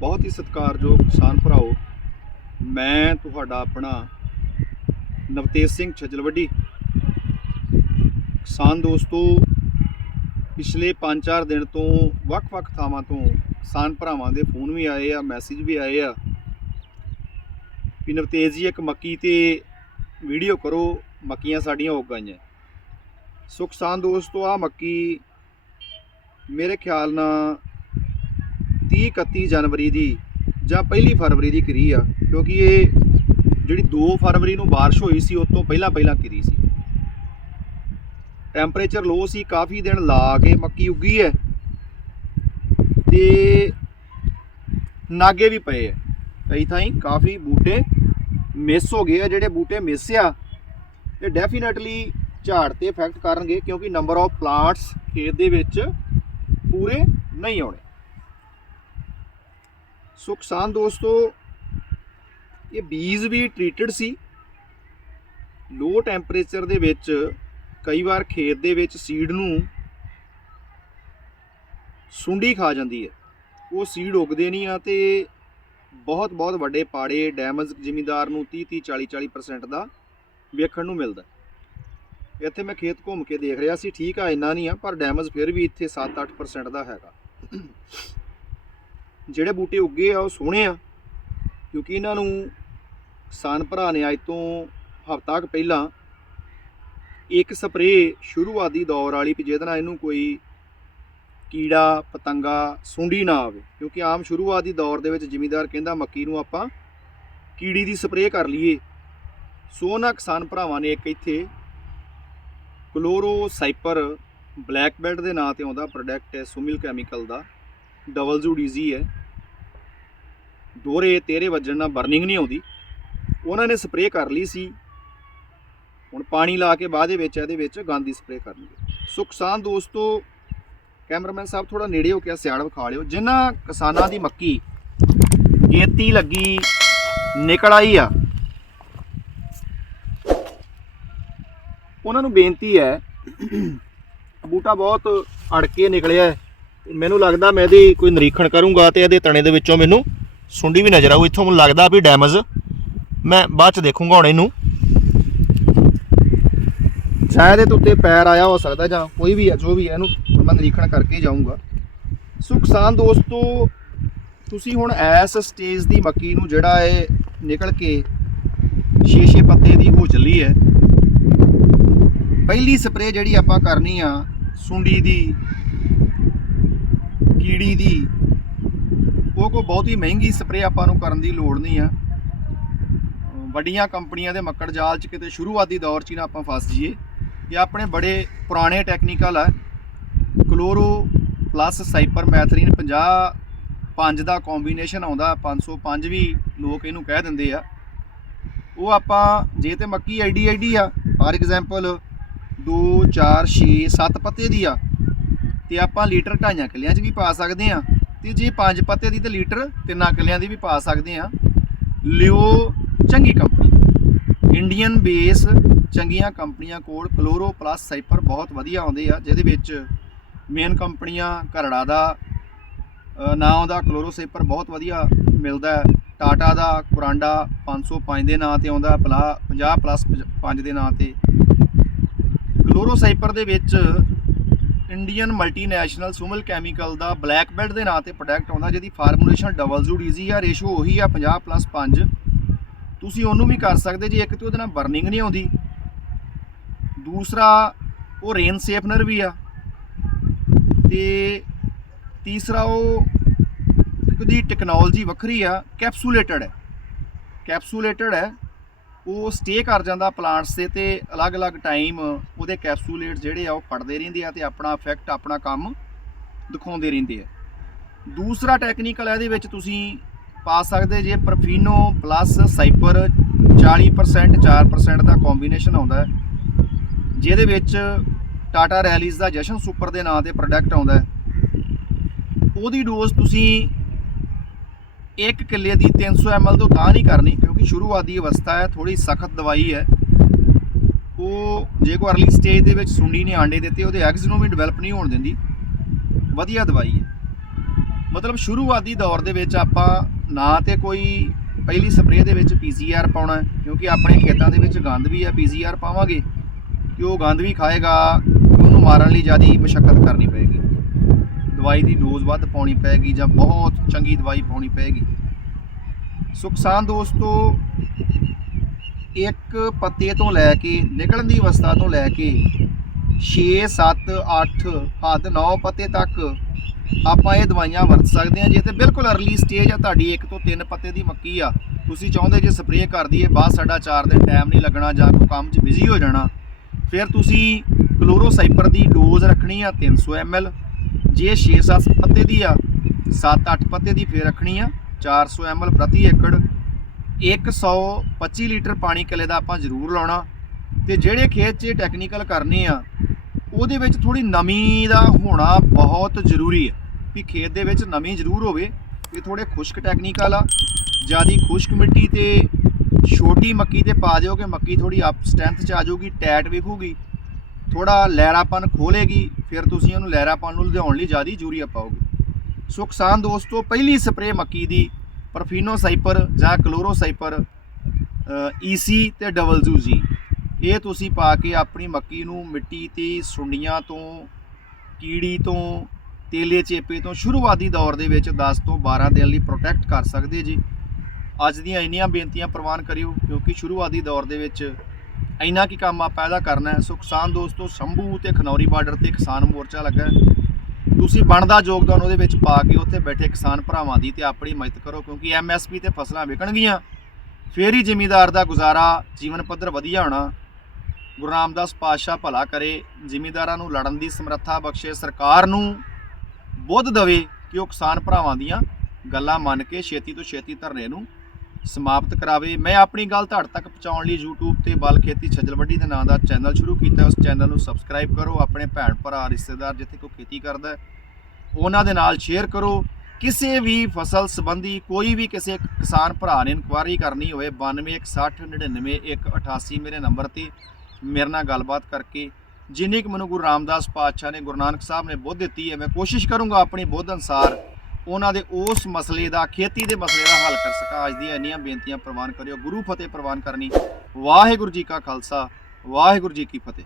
ਬਹੁਤ ਹੀ ਸਤਿਕਾਰਯੋਗ ਕਿਸਾਨ ਭਰਾਓ, ਮੈਂ ਤੁਹਾਡਾ ਆਪਣਾ ਨਵਤੇਜ ਸਿੰਘ ਛਜਲਵੱਡੀ। ਕਿਸਾਨ ਦੋਸਤੋ, ਪਿਛਲੇ 5-4 ਦਿਨ ਤੋਂ ਵੱਖ-ਵੱਖ ਥਾਵਾਂ ਤੋਂ ਕਿਸਾਨ ਭਰਾਵਾਂ ਦੇ ਫੋਨ ਵੀ ਆਏ ਆ, ਮੈਸੇਜ ਵੀ ਆਏ ਆ ਵੀ ਨਵਤੇਜ ਜੀ, ਇੱਕ ਮੱਕੀ ਤੇ ਵੀਡੀਓ ਕਰੋ, ਮੱਕੀਆਂ ਸਾਡੀਆਂ ਉੱਗ ਗਈਆਂ। ਸੋ ਕਿਸਾਨ ਦੋਸਤੋ ਆ ਮੱਕੀ ਮੇਰੇ ਖਿਆਲ ਨਾਲ 30 31 ਜਨਵਰੀ ਦੀ ਜਾਂ ਪਹਿਲੀ ਫਰਵਰੀ ਦੀ ਕਿਰੀ ਆ, ਕਿਉਂਕਿ ਇਹ ਜਿਹੜੀ 2 ਫਰਵਰੀ ਨੂੰ ਬਾਰਿਸ਼ ਹੋਈ ਸੀ ਉਸ ਤੋਂ ਪਹਿਲਾਂ ਪਹਿਲਾਂ ਕਿਰੀ ਸੀ। ਟੈਂਪਰੇਚਰ ਲੋ ਸੀ, ਕਾਫੀ ਦਿਨ ਲਾ ਕੇ ਮੱਕੀ ਉੱਗੀ ਹੈ ਤੇ ਨਾਗੇ ਵੀ ਪਏ ਆ ਕਈ ਥਾਈਂ ਕਾਫੀ ਬੂਟੇ ਮਿਸ ਹੋ ਗਏ ਆ, ਜਿਹੜੇ ਬੂਟੇ ਮਿਸ ਆ, ਤੇ ਡੈਫੀਨਿਟਲੀ ਝਾੜ ਤੇ ਇਫੈਕਟ ਕਰਨਗੇ, ਕਿਉਂਕਿ ਨੰਬਰ ਆਫ ਪਲਾਂਟਸ ਖੇਤ ਦੇ ਵਿੱਚ ਪੂਰੇ ਨਹੀਂ ਆਉਣੇ। ਸੋ ਕਿਸਾਨ ਦੋਸਤੋ, ਇਹ ਬੀਜ ਵੀ ਟ੍ਰੀਟਡ ਸੀ। ਲੋ ਟੈਂਪਰੇਚਰ ਦੇ ਵਿੱਚ, ਕਈ ਵਾਰ ਖੇਤ ਦੇ ਵਿੱਚ ਸੀਡ ਨੂੰ ਸੁੰਡੀ ਖਾ ਜਾਂਦੀ ਹੈ। ਉਹ ਸੀਡ ਉਗਦੇ ਨਹੀਂ ਆ ਤੇ ਬਹੁਤ ਬਹੁਤ ਵੱਡੇ ਪਾੜੇ ਡੈਮੇਜ ਜ਼ਿਮੀਦਾਰ ਨੂੰ 30 30 40 40% ਦਾ ਵੇਖਣ ਨੂੰ ਮਿਲਦਾ ਇੱਥੇ ਮੈਂ ਖੇਤ ਘੁੰਮ ਕੇ ਦੇਖ ਰਿਹਾ ਸੀ, ਠੀਕ ਆ, ਇੰਨਾ ਨਹੀਂ ਆ, ਪਰ ਡੈਮੇਜ ਫਿਰ ਵੀ ਇੱਥੇ 7-8% ਦਾ ਹੈਗਾ। ਜਿਹੜੇ ਬੂਟੇ ਉੱਗੇ ਆ, ਉਹ ਸੋਹਣੇ ਆ। ਕਿਉਂਕਿ ਇਹਨਾਂ ਨੂੰ ਕਿਸਾਨ ਭਰਾ ਨੇ ਅੱਜ ਤੋਂ ਹਫ਼ਤਾ ਕੁ ਪਹਿਲਾਂ ਇੱਕ ਸਪਰੇਅ ਸ਼ੁਰੂਆਤੀ ਦੌਰ ਵਾਲੀ ਵੀ ਜਿਹਦੇ ਨਾਲ ਇਹਨੂੰ ਕੋਈ ਕੀੜਾ, ਪਤੰਗਾ, ਸੁੰਡੀ ਨਾ ਆਵੇ। ਕਿਉਂਕਿ ਆਮ ਸ਼ੁਰੂਆਤੀ ਦੌਰ ਦੇ ਵਿੱਚ ਜ਼ਿਮੀਦਾਰ ਕਹਿੰਦਾ, ਮੱਕੀ ਨੂੰ ਆਪਾਂ ਕੀੜੀ ਦੀ ਸਪਰੇਅ ਕਰ ਲਈਏ। ਸੋ ਉਹਨਾਂ ਕਿਸਾਨ ਭਰਾਵਾਂ ਨੇ ਇੱਕ ਇੱਥੇ ਕਲੋਰੋਸਾਈਪਰ ਬਲੈਕ ਬੈਲਟ ਦੇ ਨਾਂ ਤੇ ਆਉਂਦਾ ਪ੍ਰੋਡਕਟ ਹੈ, ਸੁਮਿਲ ਕੈਮੀਕਲ ਦਾ। ਡਬਲ ਜ਼ੂ ਡੀਜ਼ੀ ਹੈ। ਦੋਰੇ ਤੇਰੇ ਵੱਜਣ ਨਾਲ ਬਰਨਿੰਗ ਨਹੀਂ ਆਉਂਦੀ। ਉਹਨਾਂ ਨੇ ਸਪਰੇਅ ਕਰ ਲਈ ਸੀ। ਹੁਣ ਪਾਣੀ ਲਾ ਕੇ ਬਾਅਦ ਦੇ ਵਿੱਚ, ਇਹਦੇ ਵਿੱਚ ਗੰਦ ਦੀ ਸਪਰੇਅ ਕਰਨਗੇ। ਸੋ ਕਿਸਾਨ ਦੋਸਤੋ, ਕੈਮਰਾਮੈਨ ਸਾਹਿਬ ਥੋੜਾ ਨੇੜੇ ਹੋ ਕੇ ਸਿਆੜ ਵਿਖਾ ਲਿਓ। ਜਿਨ੍ਹਾਂ ਕਿਸਾਨਾਂ ਦੀ ਮੱਕੀ ਗੇਤੀ ਲੱਗੀ, ਨਿਕਲ ਆਈ ਆ। ਉਹਨਾਂ ਨੂੰ ਬੇਨਤੀ ਹੈ, ਬੂਟਾ ਬਹੁਤ ਅੜ ਕੇ ਨਿਕਲਿਆ ਮੈਨੂੰ ਲੱਗਦਾ ਮੈਂ ਇਹਦੀ ਕੋਈ ਨਿਰੀਖਣ ਕਰੂੰਗਾ ਤੇ ਇਹਦੇ ਤਣੇ ਦੇ ਵਿੱਚੋਂ ਮੈਨੂੰ ਸੁੰਡੀ ਵੀ ਨਜ਼ਰ ਆਊ, ਇੱਥੋਂ ਮੈਨੂੰ ਲੱਗਦਾ ਵੀ ਡੈਮੇਜ ਮੈਂ ਬਾਅਦ ਚ ਦੇਖੂੰਗਾ ਹੁਣ ਇਹਨੂੰ। ਸ਼ਾਇਦ ਇਹਦੇ ਉੱਤੇ ਪੈਰ ਆਇਆ ਹੋ ਸਕਦਾ ਜਾਂ ਕੋਈ ਵੀ ਹੈ, ਜੋ ਵੀ ਹੈ ਇਹਨੂੰ ਹੁਣ ਮੈਂ ਨਿਰੀਖਣ ਕਰਕੇ ਜਾਊਂਗਾ। ਸੋ ਕਿਸਾਨ ਦੋਸਤੋ, ਤੁਸੀਂ ਹੁਣ ਐਸ ਸਟੇਜ ਦੀ ਮੱਕੀ ਨੂੰ ਜਿਹੜਾ ਇਹ ਨਿਕਲ ਕੇ 6-6 ਪੱਤੇ ਦੀ ਹੋ ਚੱਲੀ ਹੈ। ਪਹਿਲੀ ਸਪਰੇਅ ਜਿਹੜੀ ਆਪਾਂ ਕਰਨੀ ਆ, ਸੁੰਡੀ ਦੀ, ਕੀੜੀ ਦੀ ਉਹ ਕੋਈ ਬਹੁਤ ਹੀ ਮਹਿੰਗੀ ਸਪਰੇਅ ਆਪਾਂ ਨੂੰ ਕਰਨ ਦੀ ਲੋੜ ਨਹੀਂ ਆ। ਵੱਡੀਆਂ ਕੰਪਨੀਆਂ ਦੇ ਮੱਕੜ ਜਾਲ 'ਚ ਕਿਤੇ ਸ਼ੁਰੂਆਤੀ ਦੌਰ 'ਚ ਹੀ ਨਾ ਆਪਾਂ ਫਸ ਜਾਈਏ। ਇਹ ਆਪਣੇ ਬੜੇ ਪੁਰਾਣੇ ਟੈਕਨੀਕਲ ਆ। ਕਲੋਰੋ ਪਲੱਸ ਸਾਈਪਰ ਮੈਥਰੀਨ 50 5 ਦਾ ਕੰਬੀਨੇਸ਼ਨ ਆਉਂਦਾ 505 ਵੀ ਲੋਕ ਇਹਨੂੰ ਕਹਿ ਦਿੰਦੇ ਆ। ਉਹ ਆਪਾਂ ਜੇ ਤੇ ਮੱਕੀ ਆਈਡੀ ਆਈਡੀ ਆ, ਫਾਰ ਐਗਜ਼ਾਮਪਲ 2 4 6 7 ਪੱਤੇ ਦੀ ਆ। ਤੇ ਆਪਾਂ ਲੀਟਰ ਢਾਈਆਂ ਕਿੱਲਿਆਂ 'ਚ ਵੀ ਪਾ ਸਕਦੇ ਆ। ਤੇ ਜੇ ਪੰਜ ਪੱਤੇ ਦੀ ਤੇ ਲੀਟਰ ਤਿੰਨਾਂ ਕਿੱਲਿਆਂ ਦੀ ਵੀ ਪਾ ਸਕਦੇ ਆ। ਲਿਓ ਚੰਗੀ ਕੰਪਨੀ। ਇੰਡੀਅਨ ਬੇਸ ਚੰਗੀਆਂ ਕੰਪਨੀਆਂ ਕੋਲ ਕਲੋਰੋ ਪਲੱਸ ਸਾਈਪਰ ਬਹੁਤ ਵਧੀਆ ਆਉਂਦੇ ਆ, ਜਿਹਦੇ ਵਿੱਚ ਮੇਨ ਕੰਪਨੀਆਂ ਘਰੜਾ ਦਾ ਨਾਂ ਆਉਂਦਾ ਕਲੋਰੋ ਸਾਈਪਰ ਬਹੁਤ ਵਧੀਆ ਮਿਲਦਾ ਹੈ। ਟਾਟਾ ਦਾ, ਕੁਰਾਂਡਾ 505 ਦੇ ਨਾਂ ਤੇ ਆਉਂਦਾ, ਪਲਾ 50 ਪਲੱਸ 5 ਦੇ ਨਾਂ ਤੇ। ਕਲੋਰੋ ਸਾਈਪਰ ਦੇ ਵਿੱਚ ਇੰਡੀਅਨ ਮਲਟੀਨੈਸ਼ਨਲ ਸੁਮਲ ਕੈਮੀਕਲ ਦਾ ਬਲੈਕ ਬੈਲਟ ਦੇ ਨਾਂ ਤੇ ਪ੍ਰੋਡਕਟ ਆਉਂਦਾ, ਜਿਹਦੀ ਫਾਰਮੂਲੇਸ਼ਨ ਡਬਲ ਜ਼ੂਡ ਈਜ਼ੀ ਆ, ਰੇਸ਼ੋ ਉਹੀ ਆ 50 ਪਲੱਸ 5 ਤੁਸੀਂ ਉਹਨੂੰ ਵੀ ਕਰ ਸਕਦੇ ਜੇ ਇੱਕ ਤੇ ਉਹਦੇ ਨਾਲ ਬਰਨਿੰਗ ਨਹੀਂ ਆਉਂਦੀ। ਦੂਸਰਾ, ਉਹ ਰੇਨ ਸੇਫਨਰ ਵੀ ਆ। ਤੇ ਤੀਸਰਾ, ਉਹ ਉਹਦੀ ਟੈਕਨੋਲੋਜੀ ਵੱਖਰੀ ਆ, ਕੈਪਸੂਲੇਟਡ ਹੈ। ਕੈਪਸੂਲੇਟਡ ਹੈ। ਉਹ ਸਟੇ ਕਰ ਜਾਂਦਾ ਪਲਾਂਟਸ ਤੇ ਤੇ ਅਲੱਗ-ਅਲੱਗ ਟਾਈਮ ਉਹਦੇ ਕੈਪਸੂਲੇਟ ਜਿਹੜੇ ਆ ਉਹ ਫੜਦੇ ਰਹਿੰਦੇ ਆ ਤੇ ਆਪਣਾ ਇਫੈਕਟ ਆਪਣਾ ਕੰਮ ਦਿਖਾਉਂਦੇ ਰਹਿੰਦੇ ਆ। ਦੂਸਰਾ ਟੈਕਨੀਕਲ ਇਹਦੇ ਵਿੱਚ ਤੁਸੀਂ ਪਾ ਸਕਦੇ ਜੇ ਪਰਫੀਨੋ ਪਲੱਸ ਸਾਈਪਰ 40% 4% ਦਾ ਕੰਬੀਨੇਸ਼ਨ ਆਉਂਦਾ ਜਿਹਦੇ ਵਿੱਚ ਟਾਟਾ ਰੈਲੀਜ਼ ਦਾ ਜਸ਼ਨ ਸੁਪਰ ਦੇ ਨਾਂ ਤੇ ਪ੍ਰੋਡਕਟ ਆਉਂਦਾ ਉਹਦੀ ਡੋਜ਼ ਤੁਸੀਂ ਇੱਕ ਕਿੱਲੇ ਦੀ 300 ml ਤੋਂ ਤਾਂ ਨਹੀਂ ਕਰਨੀ, ਕਿਉਂਕਿ ਸ਼ੁਰੂਆਤੀ ਅਵਸਥਾ ਹੈ ਥੋੜੀ ਸਖਤ ਦਵਾਈ ਹੈ। ਉਹ ਜੇ ਕੋ ਅਰਲੀ ਸਟੇਜ ਦੇ ਵਿੱਚ ਸੁੰਡੀ ਨੇ ਆਂਡੇ ਦਿੱਤੇ, ਉਹਦੇ ਐਗਸ ਨੂੰ ਵੀ ਡਿਵੈਲਪ ਨਹੀਂ ਹੋਣ ਦਿੰਦੀ। ਵਧੀਆ ਦਵਾਈ ਹੈ। ਮਤਲਬ ਸ਼ੁਰੂਆਤੀ ਦੌਰ ਦੇ ਵਿੱਚ ਆਪਾਂ ਨਾ ਤੇ ਕੋਈ ਪਹਿਲੀ ਸਪਰੇਅ ਦੇ ਵਿੱਚ ਪੀਸੀਆਰ ਪਾਉਣਾ ਕਿਉਂਕਿ ਆਪਣੇ ਖੇਤਾਂ ਦੇ ਵਿੱਚ ਗੰਦ ਵੀ ਆ ਪੀਸੀਆਰ ਪਾਵਾਂਗੇ ਕਿ ਉਹ ਗੰਦ ਵੀ ਖਾਏਗਾ, ਉਹਨੂੰ ਮਾਰਨ ਲਈ ਜ਼ਿਆਦਾ ਮਸ਼ੱਕਤ ਕਰਨੀ ਪਏਗੀ। ਦਵਾਈ ਦੀ ਡੋਜ਼ ਵੱਧ ਪਾਉਣੀ ਪਏਗੀ ਜਾਂ ਬਹੁਤ ਚੰਗੀ ਦਵਾਈ ਪਾਉਣੀ ਪਏਗੀ। ਸੁਖਸਾਨ ਦੋਸਤੋ, ਇੱਕ ਪੱਤੇ ਤੋਂ ਲੈ ਕੇ, ਨਿਕਲਣ ਦੀ ਅਵਸਥਾ ਤੋਂ ਲੈ ਕੇ 6 7 8 ਹੱਦ 9 ਪੱਤੇ ਤੱਕ ਆਪਾਂ ਇਹ ਦਵਾਈਆਂ ਵਰਤ ਸਕਦੇ ਹਾਂ। ਜੇ ਤੇ ਬਿਲਕੁਲ ਅਰਲੀ ਸਟੇਜ ਆ, ਤੁਹਾਡੀ ਇੱਕ ਤੋਂ ਤਿੰਨ ਪੱਤੇ ਦੀ ਮੱਕੀ ਆ, ਤੁਸੀਂ ਚਾਹੁੰਦੇ ਜੇ ਸਪਰੇਅ ਕਰ ਦਈਏ, ਬਾਅਦ ਸਾਡਾ 4 ਦਿਨ ਟਾਈਮ ਨਹੀਂ ਲੱਗਣਾ ਜਾਂ ਕੋਈ ਕੰਮ 'ਚ ਬਿਜ਼ੀ ਹੋ ਜਾਣਾ, ਫਿਰ ਤੁਸੀਂ ਕਲੋਰੋਸਾਈਪਰ ਦੀ ਡੋਜ਼ ਰੱਖਣੀ ਆ 300 ml ਜੇ 6-7 ਪੱਤੇ ਦੀ ਆ 7-8 ਪੱਤੇ ਦੀ ਫੇਰ ਰੱਖਣੀ ਆ 400 ml ਪ੍ਰਤੀ ਏਕੜ। 125 ਲੀਟਰ ਪਾਣੀ ਕਿਲੇ ਦਾ ਆਪਾਂ ਜ਼ਰੂਰ ਲਾਉਣਾ। ਤੇ ਜਿਹੜੇ ਖੇਤ 'ਚ ਟੈਕਨੀਕਲ ਕਰਨੇ ਆ, ਉਹਦੇ ਵਿੱਚ ਥੋੜੀ ਨਮੀ ਦਾ ਹੋਣਾ ਬਹੁਤ ਜ਼ਰੂਰੀ ਆ, ਵੀ ਖੇਤ ਦੇ ਵਿੱਚ ਨਮੀ ਜ਼ਰੂਰ ਹੋਵੇ, ਇਹ ਥੋੜੇ ਖੁਸ਼ਕ ਟੈਕਨੀਕਲ ਆ। ਜਿਆਦੀ ਖੁਸ਼ਕ ਮਿੱਟੀ ਤੇ ਛੋਟੀ ਮੱਕੀ ਤੇ ਪਾ ਦਿਓ ਕਿ ਮੱਕੀ ਥੋੜੀ ਅਪ ਸਟਰੈਂਥ ਚ ਆ ਜਾਊਗੀ, ਟੈਟ ਵਿਖੂਗੀ। ਥੋੜਾ ਲਹਿਰਾਪਨ ਖੋਲੇਗੀ ਫਿਰ ਤੁਸੀਂ ਉਹਨੂੰ ਲਹਿਰਾਪਨ ਨੂੰ ਲਿਆਉਣ ਲਈ ਜ਼ਿਆਦਾ ਯੂਰੀਆ ਪਾਓਗੇ। ਸੋ ਕਿਸਾਨ ਦੋਸਤੋ, ਪਹਿਲੀ ਸਪਰੇਅ ਮੱਕੀ ਦੀ ਪਰਫੀਨੋਸਾਈਪਰ ਜਾਂ ਕਲੋਰੋਸਾਈਪਰ ਈਸੀ ਤੇ ਡਬਲ ਜ਼ੂਜੀ ਇਹ ਤੁਸੀਂ ਪਾ ਕੇ ਆਪਣੀ ਮੱਕੀ ਨੂੰ ਮਿੱਟੀ ਤੇ ਸੁੰਡੀਆਂ ਤੋਂ, ਕੀੜੀ ਤੋਂ, ਤੇਲੇ ਚੇਪੇ ਤੋਂ ਸ਼ੁਰੂਆਤੀ ਦੌਰ ਦੇ ਵਿੱਚ 10 ਤੋਂ 12 ਦਿਨ ਲਈ ਪ੍ਰੋਟੈਕਟ ਕਰ ਸਕਦੇ ਜੀ। ਅੱਜ ਦੀਆਂ ਇੰਨੀਆਂ ਬੇਨਤੀਆਂ ਪ੍ਰਵਾਨ ਕਰਿਓ, ਕਿਉਂਕਿ ਸ਼ੁਰੂਆਤੀ ਦੌਰ ਦੇ ਵਿੱਚ ਇੰਨਾ ਕੀ ਕੰਮ ਆਪਾਂ ਇਹਦਾ ਕਰਨਾ ਹੈ? ਸੋ ਕਿਸਾਨ ਦੋਸਤੋ, ਸ਼ੰਭੂ ਤੇ ਖਨੌਰੀ ਬਾਰਡਰ ਤੇ ਕਿਸਾਨ ਮੋਰਚਾ ਲੱਗਾ ਹੈ। ਤੁਸੀਂ ਬਣਦਾ ਯੋਗਦਾਨ ਉਹਦੇ ਵਿੱਚ ਪਾ ਕੇ ਉੱਥੇ ਬੈਠੇ ਕਿਸਾਨ ਭਰਾਵਾਂ ਦੀ ਤੇ ਆਪਣੀ ਮਦਦ ਕਰੋ, ਕਿਉਂਕਿ ਐਮਐਸਪੀ ਤੇ ਫਸਲਾਂ ਵਿਕਣਗੀਆਂ। ਫੇਰ ਹੀ ਜ਼ਿਮੀਦਾਰ ਦਾ ਗੁਜ਼ਾਰਾ, ਜੀਵਨ ਪੱਧਰ ਵਧੀਆ ਹੋਣਾ। ਗੁਰੂ ਰਾਮਦਾਸ ਪਾਤਸ਼ਾਹ ਭਲਾ ਕਰੇ, ਜ਼ਿਮੀਦਾਰਾਂ ਨੂੰ ਲੜਨ ਦੀ ਸਮਰੱਥਾ ਬਖਸ਼ੇ, ਸਰਕਾਰ ਨੂੰ ਬੁੱਧ ਦਵੇ ਕਿ ਉਹ ਕਿਸਾਨ ਭਰਾਵਾਂ ਦੀਆਂ ਗੱਲਾਂ ਮੰਨ ਕੇ ਛੇਤੀ ਤੋਂ ਛੇਤੀ ਧਰਨੇ ਨੂੰ ਸਮਾਪਤ ਕਰਾਵੇ। ਮੈਂ ਆਪਣੀ ਗੱਲ ਤੁਹਾਡੇ ਤੱਕ ਪਹੁੰਚਾਉਣ ਲਈ YouTube ਤੇ ਬਲ ਖੇਤੀ ਛੱਜਲਵੱਡੀ ਦੇ ਨਾਂ ਦਾ ਚੈਨਲ ਸ਼ੁਰੂ ਕੀਤਾ। ਉਸ ਚੈਨਲ ਨੂੰ ਸਬਸਕ੍ਰਾਈਬ ਕਰੋ, ਆਪਣੇ ਭੈਣ ਭਰਾ, ਰਿਸ਼ਤੇਦਾਰ ਜਿੱਥੇ ਕੋਈ ਖੇਤੀ ਕਰਦਾ ਉਹਨਾਂ ਦੇ ਨਾਲ ਸ਼ੇਅਰ ਕਰੋ। ਕਿਸੇ ਵੀ ਫਸਲ ਸੰਬੰਧੀ ਕੋਈ ਵੀ ਕਿਸੇ ਕਿਸਾਨ ਭਰਾ ਨੇ ਇਨਕੁਆਇਰੀ ਕਰਨੀ ਹੋਵੇ 9216999188 ਮੇਰੇ ਨੰਬਰ ਤੇ ਮੇਰੇ ਨਾਲ ਗੱਲਬਾਤ ਕਰਕੇ। ਜਿੰਨੀ ਕੁ ਮੈਨੂੰ ਗੁਰੂ ਰਾਮਦਾਸ ਪਾਤਸ਼ਾਹ ਨੇ, ਗੁਰੂ ਨਾਨਕ ਸਾਹਿਬ ਨੇ ਬੁੱਧ ਦਿੱਤੀ ਹੈ, ਮੈਂ ਕੋਸ਼ਿਸ਼ ਕਰੂੰਗਾ ਆਪਣੀ ਬੁੱਧ ਅਨਸਾਰ ਉਹਨਾਂ ਦੇ ਉਸ ਮਸਲੇ ਦਾ, ਖੇਤੀ ਦੇ ਮਸਲੇ ਦਾ ਹੱਲ ਕਰ ਸਕਾਂ। ਅੱਜ ਦੀਆਂ ਇੰਨੀਆਂ ਬੇਨਤੀਆਂ ਪ੍ਰਵਾਨ ਕਰਿਓ। ਗੁਰੂ ਫਤਿਹ ਪ੍ਰਵਾਨ ਕਰਨੀ। ਵਾਹਿਗੁਰੂ ਜੀ ਕਾ ਖਾਲਸਾ। ਵਾਹਿਗੁਰੂ ਜੀ ਕੀ ਫਤਿਹ।